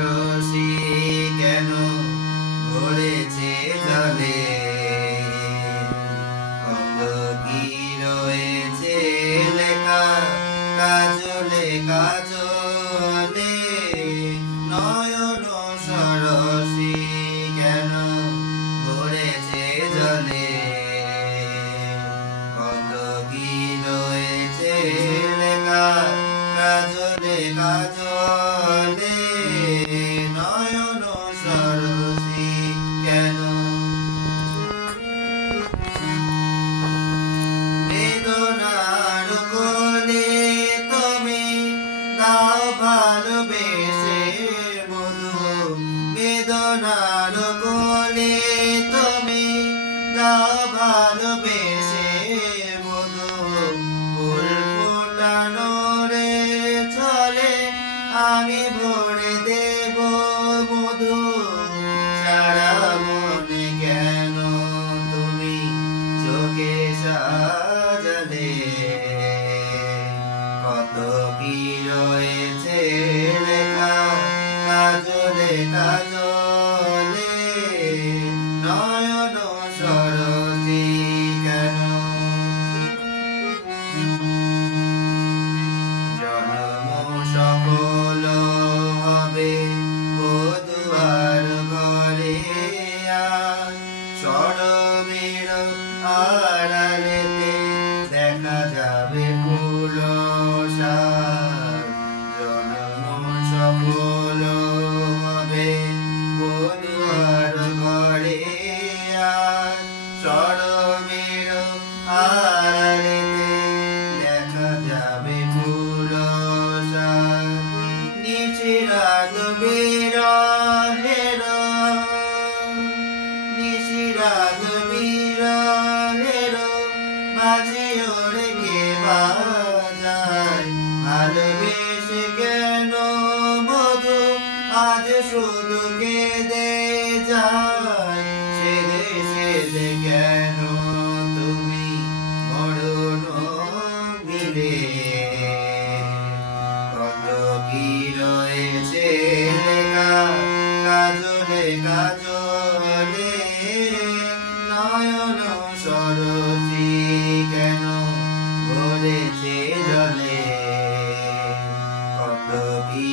রসি কেন ভরেছে জলে, কত কি রয়েছে লেখা কাজলে কাজলে। নয়ন সরসি কেন ভরেছে জলে, কত কি রয়েছে লেখা কাজলে কাজলে। নয়ন সরসি কেন, বেদনার কোলে তুমি দাও ভালোবেসে মধু, বেদনার কোলে তুমি দাও ভালোবেসে মধু। ফুল ফোটানো রে চলে আমি ভরে দেব মধু, সারা মনে কেন তুমি চোখে সাজালে। কত কি রয়েছে লেখা কাজলে কাজলে। নয়ন সরসি কেন, জন্ম সফল হবে বধুয়ার ঘরে, সরমের আড়ালেতে দেখা যাবে ফুল সাজ। জন্ম সফল হবে বধুয়ার ঘরে, সরমের আড়ালেতে দেখা যাবে ফুল সাজ। নিশিরাত বিরহের, নিশিরাত বিরহের মাঝে ওরে কে বাজায়। ভালোবেসে কেন মধু আজ শুধু কেঁদে যায়, সেদে সেদে কেন তুমি মরণ মিলে। কত কি রয়েছে লেখা কাজলে কাজলে। নয়ন সরসি কেন ভরেছে জলে, কত কি